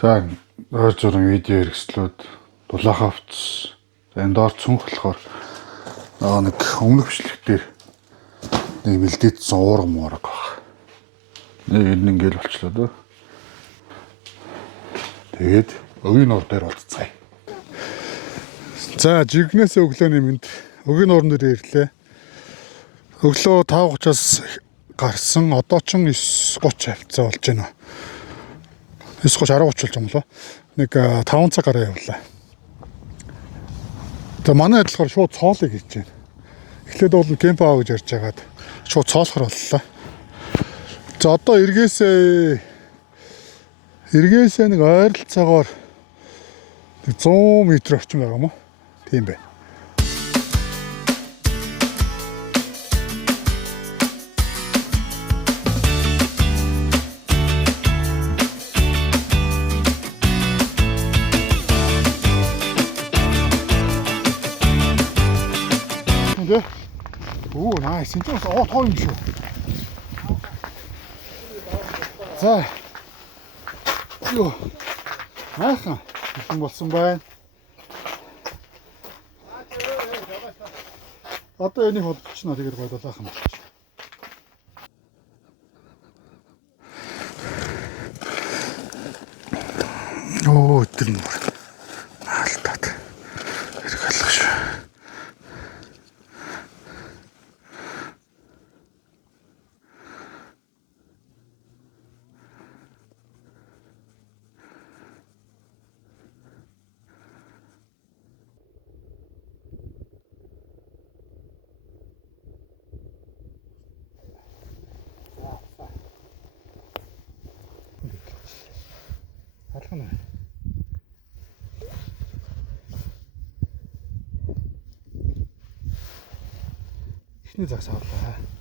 За өөр зургийн видео хэрэгслүүд дулаахан хувцас. Энэ доор цүнх болохоор нэг өмнөх бичлэг дээр нэг бэлдээдсэн уурга муурга баг. Нэг энэ ингээл болчлоо дөө. Тэгээд өгийн нуур дээр болцгаая. За жигнэс өглөөний мэнд өгийн нуурн дээр ирлээ. Өглөө 5:30-аас гарсан одоо ч 9:30 хавцаа болж байна. 9:30 10:30 болж юм лөө. Нэг 5 цаг гараа явлаа. За манай адилгаар шууд цоолыг хийж байна. Эхлээд бол кемп аа гэж ярьж байгаад шууд цоолохор боллоо. За одоо эргээсээ нэг ойролцоогоор 100 м орчим байгаа юм уу? Тийм бай. Оо, nice. Энд бас тоо юм шүү. За. Йоо. Ахаа. Их болсон байна. Одоо энийг холбочно тэгээд гойдолаах юм. Оо, тэр нөр. Наалтаад. Хэрэг алах шүү. Алхана. Ихний загсаалаа.